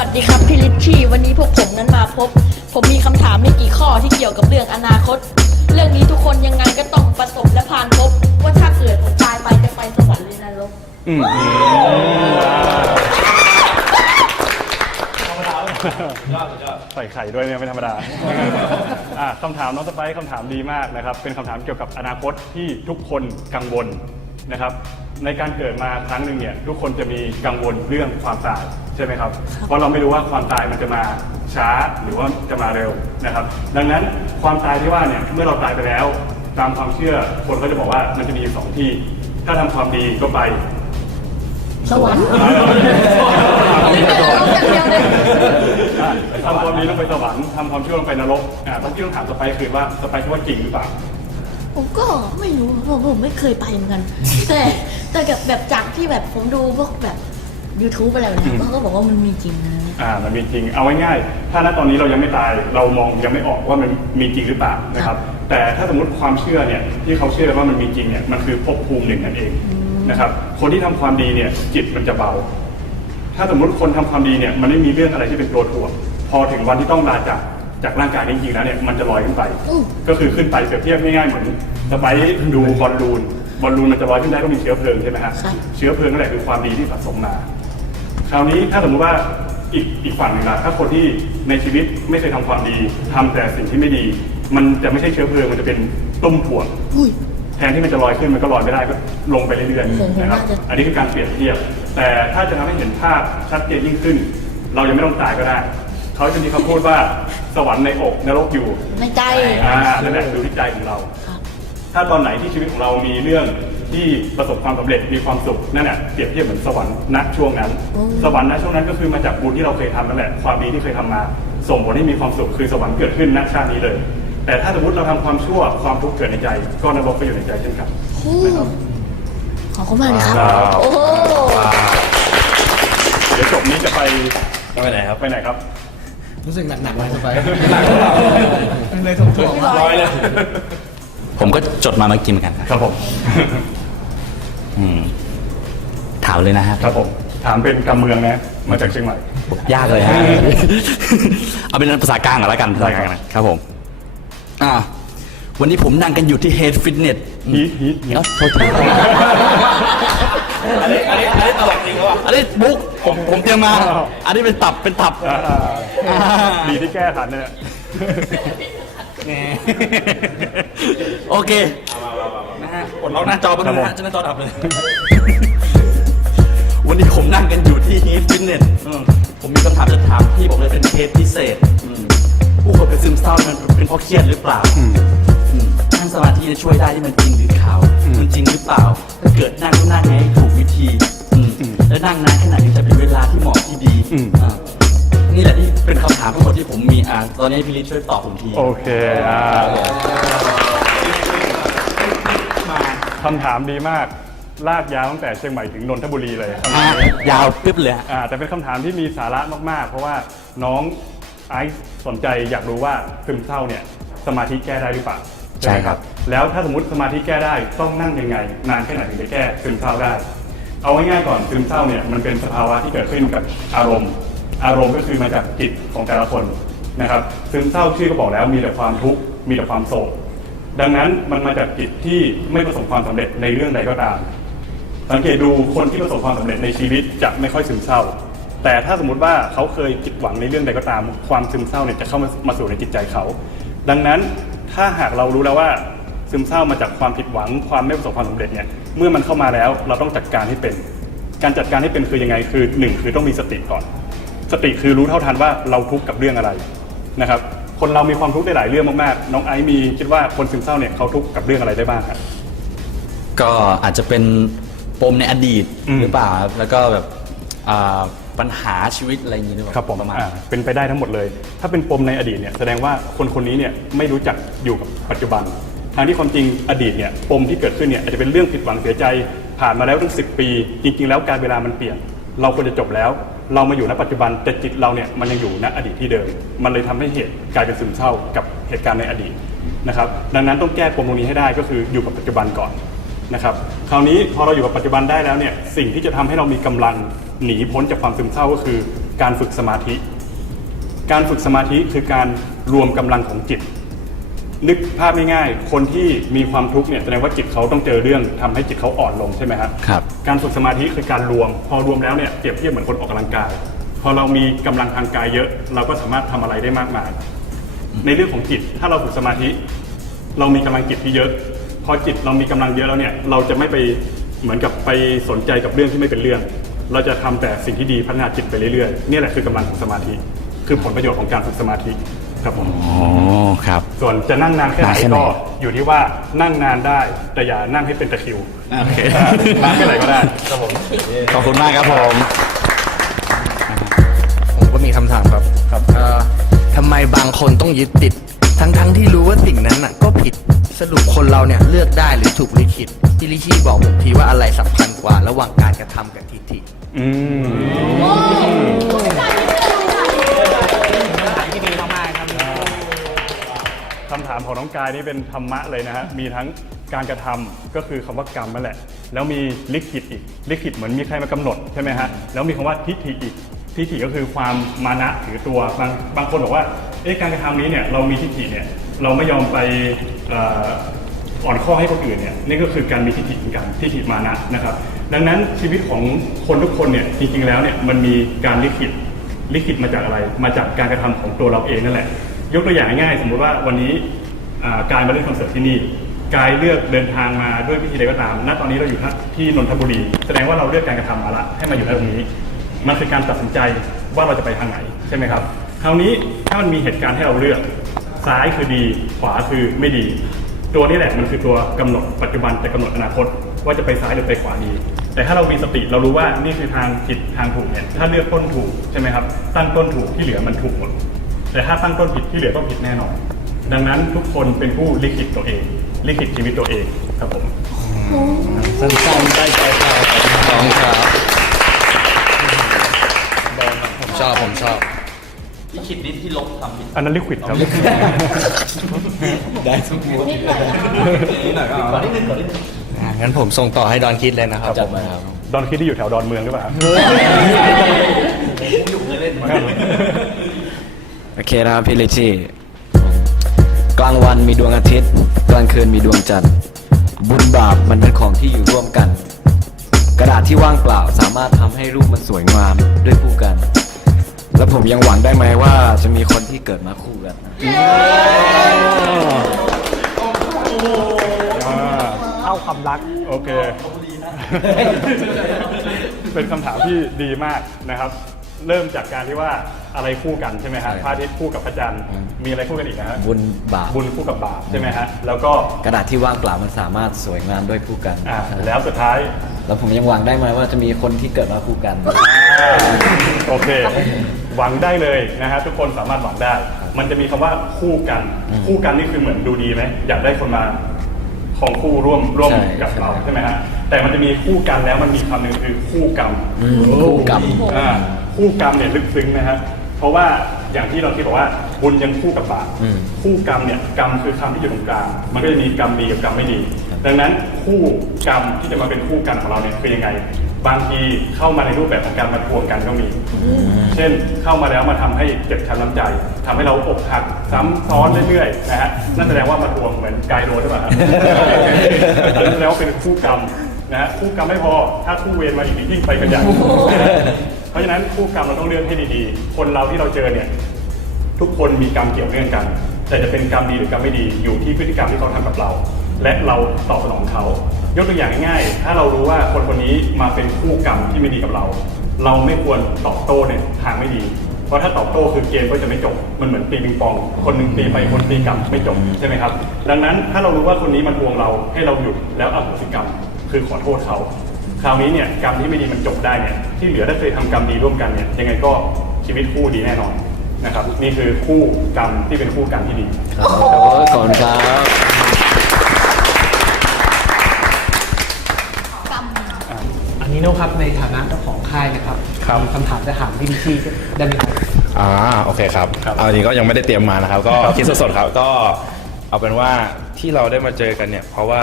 วัสดีครับพี่ลิชชี่วันนี้พวกผมนั้นมาพบ ผมมีคำถามไม่กี่ข้อที่เกี่ยวกับเรื่องอนาคต เรื่องนี้ทุกคนยังไงก็ต้องประสบและผ่านพบ ว่าถ้าเกิดผมตายไปจะไปสวรรค์หรือนรกอืมใส่ไข่ด้วยเนี่ยไม่ธรรมดาอะคำถามน้องสไปซ์คำถามดีมากนะครับ เป็นคำถามเกี่ยวกับอนาคตที่ทุกคนกังวล นะครับในการเกิดมาครั้งหนึ่งเนี่ยทุกคนจะมีกังวลเรื่องความตายใช่ไหมครับ เพราะเราไม่รู้ว่าความตายมันจะมาช้าหรือว่าจะมาเร็วนะครับ ดังนั้นความตายที่ว่าเนี่ยเมื่อเราตายไปแล้ว ตามความเชื่อคนก็จะบอกว่ามันจะมีอยู่สองที่ ถ้าทำความดีก็ไปสวรรค์อะทำความดีต้องไปสวรรค์ทำความชั่วต้องไปนรกอะต้องที่ต้องถามสไปซ์คือว่าสไปซ์คิดว่าจริงหรือเปล่า ผมก็ไม่รู้เพราะผมไม่เคยไปเหมือนกัน แต่แต่กับแบบจากที่แบบผมดูพวกแบบ YouTube อะไรแบบนี้เขาก็บอกว่ามันมีจริงนะ อ่ามันมีจริง เอาง่ายๆถ้าณตอนนี้เรายังไม่ตาย เรามองยังไม่ออกว่ามันมีจริงหรือเปล่านะครับ แต่ถ้าสมมติความเชื่อเนี่ยที่เขาเชื่อว่ามันมีจริงเนี่ยมันคือภพภูมิหนึ่งนั่นเองนะครับ คนที่ทำความดีเนี่ยจิตมันจะเบา ถ้าสมมติคนทำความดีเนี่ยมันไม่มีเรื่องอะไรที่เป็นตัวถ่วงพอถึงวันที่ต้องลาจาก จากร่างกายนี้จริงๆแล้วเนี่ยมันจะลอยขึ้นไปอืมก็คือขึ้นไปเปรียบเทียบง่ายๆเหมือนสไปซ์ดูบอลลูนบอลลูนมันจะลอยขึ้นได้ต้องมีเชื้อเพลิงใช่ไหมฮะครับเชื้อเพลิงนั่นแหละคือความดีที่สะสมมา คราวนี้ถ้าสมมติว่าอีกอีกฝั่งหนึ่งล่ะถ้าคนที่ในชีวิตไม่เคยทำความดีทำแต่สิ่งที่ไม่ดี มันจะไม่ใช่เชื้อเพลิงมันจะเป็นต้มถ่วงอุ้ยแทนที่มันจะลอยขึ้นมันก็ลอยไม่ได้ก็ลงไปเรื่อยผมๆนะครับน่าจะอันนี้คือการเปรียบเทียบ แต่ถ้าจะทำให้เห็นภาพชัดเจนยิ่งขึ้น เรายังไม่ต้องตายก็ได้ เขาจะมีคำพูดว่าสวรรค์ในอกนรกอยู่ในใจ อ่านั่นแหละดูที่ใจของเราครับถ้าตอนไหนที่ชีวิตของเรามีเรื่องที่ประสบความสำเร็จมีความสุขนั่นแหละเปรียบเทียบเหมือนสวรรค์ณช่วงนั้น อืม สวรรค์ณช่วงนั้นก็คือมาจากบุญที่เราเคยทำนั่นแหละความดีที่เคยทำมา ส่งผลให้มีความสุขคือสวรรค์เกิดขึ้นณชาตินี้เลย แต่ถ้าสมมติเราทำความชั่วความทุกข์เกิดในใจ ก็นรกก็อยู่ในใจเช่นกันโอ้นะครับ ขอบคุณมากเลยครับครับโอ้โห เดี๋ยวจบนี้จะไปไปไหนครับ ไปไหนครับ รู้สึกหนักๆไหมสไปเลยถ่วงๆร้อยเลยผมก็จดมาเมื่อกี้เหมือนกันครับครับผมอืมถามเลยนะฮะครับผม ถามเป็นกำเมืองนะมาจากเชียงใหม่ ยากเลยฮะ เอาเป็นภาษากลางก่อนแล้วกันได้ครับครับผม อ่า วันนี้ผมนั่งกันอยู่ที่ Head Fitness ฮีทฮีทฮีทเอ้าโทษทีอันนี้อันนี้อันนี้ตลกจริงหรออันนี้บุ๊กผมผมเตรียมมา อันนี้เป็นตับเป็นตับอ่าอ่าดีที่แก้ทันเนี่ยโอเคนะฮะกดล็อกหน้าจอแป๊บนึงนะฮะจะหน้าจอดับเลย วันนี้ผมนั่งกันอยู่ที่ Heat Fitness อืมผมมีคำถามจะถามพี่บอกเลยเป็นเทปพิเศษอืมผู้คนเป็นซึมเศร้ามันเป็นเพราะเครียดหรือเปล่าอืมนั่ง สมาธิจะช่วยได้ที่มันจริงหรือข่าวมันจริงหรือเปล่า ถ้าเกิดนั่งก็นั่งไงให้ถูกวิธีอืมและนั่งนานแค่ไหนถึงจะเป็นเวลาที่เหมาะที่ดีอ่านี่แหละที่เป็นคำถามทั้งหมดที่ผมมีอ่าตอนนี้พี่ลิศช่วยตอบผมทีโอเคอ่าคำถามดีมากลากยาวตั้งแต่เชียงใหม่ถึงนนทบุรีเลยคำอะถามนี้ยาวปึ๊บเลยฮะอ่าแต่เป็นคำถามที่มีสาระมากๆ เพราะว่าน้องไอซ์สนใจอยากรู้ว่าซึมเศร้าเนี่ยสมาธิแก้ได้หรือเปล่า ใช่ครับ แล้วถ้าสมมติสมาธิแก้ได้ต้องนั่งยังไง นานแค่ไหนถึงจะแก้ซึมเศร้าได้ เอาง่ายๆก่อนซึมเศร้าเนี่ยมันเป็นสภาวะที่เกิดขึ้นกับอารมณ์ อารมณ์ก็คือมาจากจิตของแต่ละคนนะครับซึมเศร้าชื่อก็บอกแล้วมีแต่ความทุกข์มีแต่ความโศกดังนั้นมันมาจากจิตที่ไม่ประสบความสำเร็จในเรื่องใดก็ตาม สังเกตดูคนที่ประสบความสำเร็จในชีวิตจะไม่ค่อยซึมเศร้า แต่ถ้าสมมติว่าเขาเคยผิดหวังในเรื่องใดก็ตาม ความซึมเศร้าเนี่ยจะเข้ามามาสู่ในจิตใจเขา ดังนั้น ถ้าหากเรารู้แล้วว่าซึมเศร้ามาจากความผิดหวังความไม่ประสบความสำเร็จเนี่ยเมื่อมันเข้ามาแล้วเราต้องจัดการให้เป็น การจัดการให้เป็นคือยังไงคือหนึ่งคือต้องมีสติก่อน สติคือรู้เท่าทันว่าเราทุกข์กับเรื่องอะไรนะครับคนเรามีความทุกข์ได้หลายเรื่องมากๆ น้องไอซ์มีคิดว่าคนซึมเศร้าเนี่ยเขาทุกข์กับเรื่องอะไรได้บ้างครับก็อาจจะเป็นปมในอดีตหรือเปล่าแล้วก็แบบอ่า ปัญหาชีวิตอะไรอย่างนี้หรือเปล่าครับผมประมาณอ่าเป็นไปได้ทั้งหมดเลย ถ้าเป็นปมในอดีตเนี่ยแสดงว่าคนคนนี้เนี่ยไม่รู้จักอยู่กับปัจจุบันทางที่ความจริงอดีตเนี่ยปมที่เกิดขึ้นเนี่ยอาจจะเป็นเรื่องผิดหวังเสียใจ ผ่านมาแล้วตั้งสิปี จริง ๆ แล้วการเวลามันเปลี่ยน เราควรจะจบแล้ว เรามาอยู่ณปัจจุบันแต่จิตเราเนี่ยมันยังอยู่ณอดีตที่เดิม มันเลยทำให้เหตุกลายเป็นซึมเศร้ากับเหตุการณ์ในอดีตนะครับดังนั้นต้องแก้ปมตรงนี้ให้ได้ก็คืออยู่กับปัจจุบันก่อน นะครับคราวนี้พอเราอยู่กับปัจจุบันได้แล้วเนี่ยสิ่งที่จะทำให้เรามีกำลังหนีพ้นจากความซึมเศร้าก็คือ การฝึกสมาธิ การฝึกสมาธิคือการรวมกำลังของจิต นึกภาพง่ายๆคนที่มีความทุกข์เนี่ยแสดงว่าจิตเขาต้องเจอเรื่องทำให้จิตเขาอ่อนลงใช่ไหมครับครับการฝึกสมาธิคือการรวม พอรวมแล้วเนี่ยเปรียบเทียบเหมือนคนออกกำลังกาย พอเรามีกำลังทางกายเยอะ เราก็สามารถทำอะไรได้มากมาย ในเรื่องของจิตถ้าเราฝึกสมาธิ เรามีกำลังจิตที่เยอะพ อจิตเรามีกำลังเยอะแล้วเนี่ยเราจะไม่ไปเหมือนกับไปสนใจกับเรื่องที่ไม่เป็นเรื่อง เราจะทำแต่สิ่งที่ดีพัฒนาจิตไปเรื่อยๆเนี่ยแหละคือกำลังของสมาธิ คือผลประโยชน์ของการฝึกสมาธิครับผมอ๋อครับ ส่วนจะนั่งนานแค่ไหนนานแค่ไหนก็อยู่ที่ว่านั่งนานได้แต่อย่านั่งให้เป็นตะคริวโอเคอ่านานแค่ไหนก็ได้ครับผมขอบคุณมากครับผมผมก็มีคำถามครับครับเอ่อทำไมบางคนต้องยึดติด ทั้งๆทที่รู้ว่าสิ่งนั้นน่ะก็ผิด สรุปคนเราเนี่ยเลือกได้หรือถูกลิขิตพี่ลิชี่บอกผมทีว่าอะไรสำคัญกว่า ระหว่างการกระทำกับทิฏฐิ อืมคำถามของน้องกายนี่เป็นธรรมะเลยนะฮะ มีทั้งการกระทำก็คือคำว่ากรรมนั่นแหละ แล้วมีลิขิตอีก ลิขิตเหมือนมีใครมากำหนดใช่ไหมฮะ แล้วมีคำว่าทิฏฐิอีก ทิฏฐิก็คือความมานะถือตัว บางบางคนบอกว่า เอ๊ะการกระทำนี้เนี่ยเรามีทิฏฐิเนี่ยเราไม่ยอมไปอ่ออ่อนข้อให้คนอื่นเนี่ยนี่ก็คือการมีทิฏฐิเหมือนกันทิฏฐิมานะนะครับ ดังนั้นชีวิตของคนทุกคนเนี่ยจริงๆแล้วเนี่ยมันมีการลิขิตลิขิตมาจากอะไร มาจากการกระทำของตัวเราเองนั่นแหละ ยกตัวอย่างง่ายสมมุติว่าวันนี้กายมาเล่นคอนเสิร์ตที่นี่กายเลือกเดินทางมาด้วยวิธีใดก็ตาม ณ ตอนนี้เราอยู่ที่นนทบุรี แสดงว่าเราเลือกการกระทำมาละให้มาอยู่ตรงนี้ มันคือการตัดสินใจว่าเราจะไปทางไหนใช่ไหมครับ คราวนี้ถ้ามันมีเหตุการณ์ให้เราเลือกซ้ายคือดีขวาคือไม่ดี ตัวนี้แหละมันคือตัวกำหนดปัจจุบันแต่กำหนดอนาคต ว่าจะไปซ้ายหรือไปขวาดี แต่ถ้าเรามีสติเรารู้ว่านี่คือทางผิดทางถูกเนี่ยถ้าเลือกต้นถูกใช่ไหมครับตั้งต้นถูกที่เหลือมันถูกหมดแต่ถ้าตั้งต้นผิดที่เหลือต้องผิดแน่นอน ดังนั้นทุกคนเป็นผู้ลิขิตตัวเองลิขิตชีวิตตัวเองครับผมสั้นๆได้ใจครับขอบคุณครับผมชอบผมชอบ ที่คิดนิดที่ลบทำผิดอันนั้นลิควิดครับ ได้ทุกมุมนิดหน่อยก่อนนิดนึงก่อนนิดนึงอะงั้นผมส่งต่อให้ดอนคิดเลยนะครับจัดมาครับดอนคิดที่อยู่แถวดอนเมืองหรือเปล่าผมอยู่เคยเล่นมาโอเคนะครับพี่ลิชชี่กลางวันมีดวงอาทิตย์ กลางคืนมีดวงจันทร์ บุญบาปมันเป็นของที่อยู่ร่วมกัน กระดาษที่ว่างเปล่าสามารถทำให้รูปมันสวยงามด้วยคู่กัน แล้วผมยังหวังได้ไหมว่าจะมีคนที่เกิดมาคู่กันเข้าความรัก โอเค เป็นคำถามที่ดีมากนะครับ เริ่มจากการที่ว่าอะไรคู่กันใช่ไหมฮะใช่พระอาทิตย์คู่กับพระจันทร์มีอะไรคู่กันอีกนะฮะบุญบาปบุญคู่กับบาปใช่ไหมฮะแล้วก็กระดาษที่ว่างเปล่ามันสามารถสวยงามด้วยคู่กันอ่าแล้วสุดท้าย แล้วผมยังหวังได้ไหมว่าจะมีคนที่เกิดมาคู่กัน โอเค หวังได้เลยนะฮะทุกคนสามารถหวังได้ มันจะมีคำว่าคู่กัน คู่กันนี่คือเหมือนดูดีไหมอยากได้คนมาของคู่ร่วมร่วมใช่กับเราใช่ใช่ไหมฮะแต่มันจะมีคู่กันแล้วมันมีคำหนึ่งคือคู่กรรมอืมคู่กรรมอ่าคู่กรรมเนี่ยลึกซึ้งนะฮะเพราะว่าอย่างที่เราคิดบอกว่าบุญยังคู่กับบาปอืมคู่กรรมเนี่ยกรรมคือคำที่อยู่ตรงกลาง มันก็จะมีกรรมดีกับกรรมไม่ดี ดังนั้นคู่กรรมที่จะมาเป็นคู่กันของเราเนี่ยคือยังไง บางทีเข้ามาในรูปแบบของการมาทวงกันก็มี เช่นเข้ามาแล้วมาทำให้เจ็บช้ำน้ำใจทำให้เราอกหักซ้ำซ้อนเรื่อยๆนะฮะนั่นแสดงว่ามาทวงเหมือนไกายโดนหรือเปล่าฮะนั่นแสดงว่าเป็นคู่กรรมนะฮะคู่กรรมไม่พอถ้าคู่เวรมาอีกยิ่งไปกันใหญ่เพราะฉะนั้นคู่กรรมเราต้องเลือกให้ดีๆ คนเราที่เราเจอเนี่ยทุกคนมีกรรมเกี่ยวเนื่องกัน แต่จะเป็นกรรมดีหรือกรรมไม่ดีอยู่ที่พฤติกรรมที่เขาทำกับเรา และเราตอบสนองเขา ยกตัวอย่างง่ายๆ ถ้าเรารู้ว่าคนคนนี้มาเป็นคู่กรรมที่ไม่ดีกับเรา เราไม่ควรตอบโต้ในทางไม่ดี เพราะถ้าตอบโต้คือเกมก็จะไม่จบ มันเหมือนตีปิงปอง คนหนึ่งตีไปคนตีกลับไม่จบใช่ไหมครับ ดังนั้นถ้าเรารู้ว่าคนนี้มันทวงเราให้เราหยุดแล้วอโหสิกรรม คือขอโทษเขา คราวนี้เนี่ยกรรมที่ไม่ดีมันจบได้เนี่ยที่เหลือถ้าเคยทำกรรมดีร่วมกันเนี่ยยังไงก็ชีวิตคู่ดีแน่นอนนะครับนี่คือคู่กรรมที่เป็นคู่กรรมที่ดีครับขอบคุณครับ อันนี้ โนะครับในฐานะเจ้าของค่ายนะครับครับ มีคำถามจะถามพี่ดิชี่ได้ไหมครับ อ่าโอเคครับ เอาจริงก็ยังไม่ได้เตรียมมานะครับ ก็คิดสดๆครับก็เอาเป็นว่าที่เราได้มาเจอกันเนี่ย เพราะว่า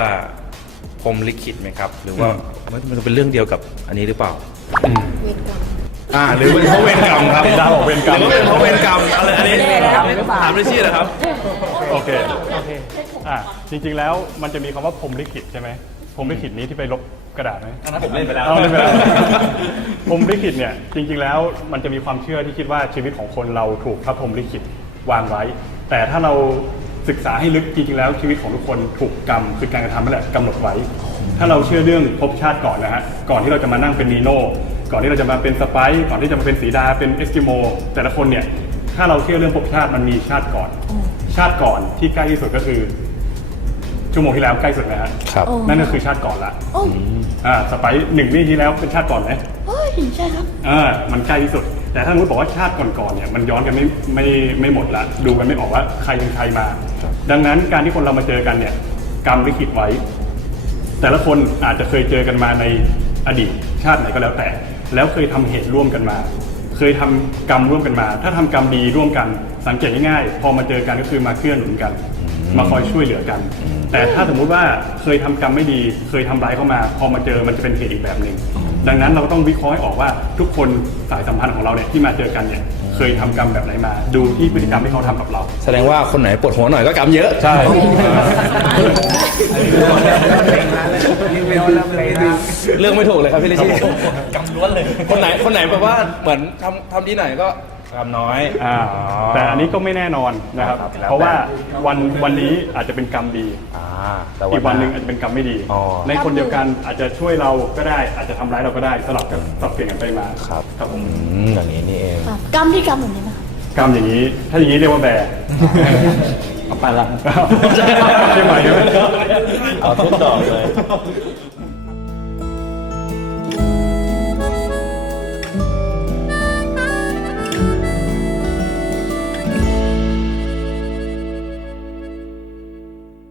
พรหมลิขิตไหมครับ หรือว่ามันมันเป็นเรื่องเดียวกับอันนี้หรือเปล่าอ่า หรือเป็นเพราะเวรกรรมครับดาวบอกเวรกรรม หรือว่าเป็นเพราะเวรกรรมอะไรอันนี้ถามลิชี่นะครับโอเค อะจริงๆ แล้วมันจะมีคำว่าพรหมลิขิตใช่ไหมพรหมลิขิตนี้ที่ไปลบ กระดาษไหมอันนั้นผมเล่นไปแล้วเอาเลยไปแล้วพรหมลิขิตเนี่ยจริง ๆ แล้วมันจะมีความเชื่อที่คิดว่าชีวิตของคนเราถูกพระพรหมลิขิตวางไว้ แต่ถ้าเราศึกษาให้ลึกจริงๆแล้วชีวิตของทุกคนถูกกรรมคือการกระทำนั่นแหละกำหนดไว้ ถ้าเราเชื่อเรื่องภพชาติก่อนนะฮะก่อนที่เราจะมานั่งเป็นนีโน่ก่อนที่เราจะมาเป็นสไปซ์ก่อนที่จะมาเป็นสีดาเป็นเอสกิโมแต่ละคนเนี่ยถ้าเราเชื่อเรื่องภพชาติมันมีชาติก่อน ชาติก่อนที่ใกล้ที่สุดก็คือ ชั่วโมงที่แล้วใกล้สุดนะฮะครับนั่นก็คือชาติก่อนละโอ้อ่าสไปซ์หนึ่งวิที่แล้วเป็นชาติก่อนไหมเฮ้ยใช่ครับ อ่ามันใกล้ที่สุด แต่ถ้าสมมติบอกว่าชาติก่อนๆเนี่ยมันย้อนกันไม่ไม่ไม่หมดละดูกันไม่ออกว่าใครเป็นใครมาดังนั้นการที่คนเรามาเจอกันเนี่ยกรรมลิขิตไว้ แต่ละคนอาจจะเคยเจอกันมาในอดีตชาติไหนก็แล้วแต่ แล้วเคยทำเหตุร่วมกันมา เคยทำกรรมร่วมกันมา ถ้าทำกรรมดีร่วมกัน สังเกตง่ายๆพอมาเจอกันก็คือมาเกื้อหนุนกัน มาคอยช่วยเหลือกัน แต่ถ้าสมมุติว่าเคยทำกรรมไม่ดี เคยทำร้ายเข้ามา พอมาเจอมันจะเป็นเหตุอีกแบบหนึ่งดังนั้นเราก็ต้องวิเคราะห์ให้ออกว่าทุกคนสายสัมพันธ์ของเราเนี่ยที่มาเจอกันเนี่ยเคยทำกรรมแบบไหนมา ดูที่พฤติกรรมที่เขาทำกับเรา แสดงว่าคนไหนปวดหัวหน่อยก็กรรมเยอะ ใช่เรื่องไม่ถูกเลยครับพี่ลิชี่กำล้วนเลย คนไหนคนไหนแบบว่าเหมือนทำทำดีหน่อยก็ กรรมน้อย อ่าแต่อันนี้ก็ไม่แน่นอนนะครับ ครับเพราะว่าวันวันนี้อาจจะเป็นกรรมดี อ่าแต่อีกวันหนึ่งอาจจะเป็นกรรมไม่ดี อ๋อในคนเดียวกันอาจจะช่วยเราก็ได้ อาจจะทำร้ายเราก็ได้สลับกันสลับเปลี่ยนกันไปมาครับครับผมอืมอย่างนี้นี่เองครับกรรมที่กรรมแบบนี้นะครับกรรมอย่างนี้ ถ้าอย่างนี้เรียกว่าแบร์เอาไปละ ใช่ไหมใช่ไหมเอาทุกดอกเลย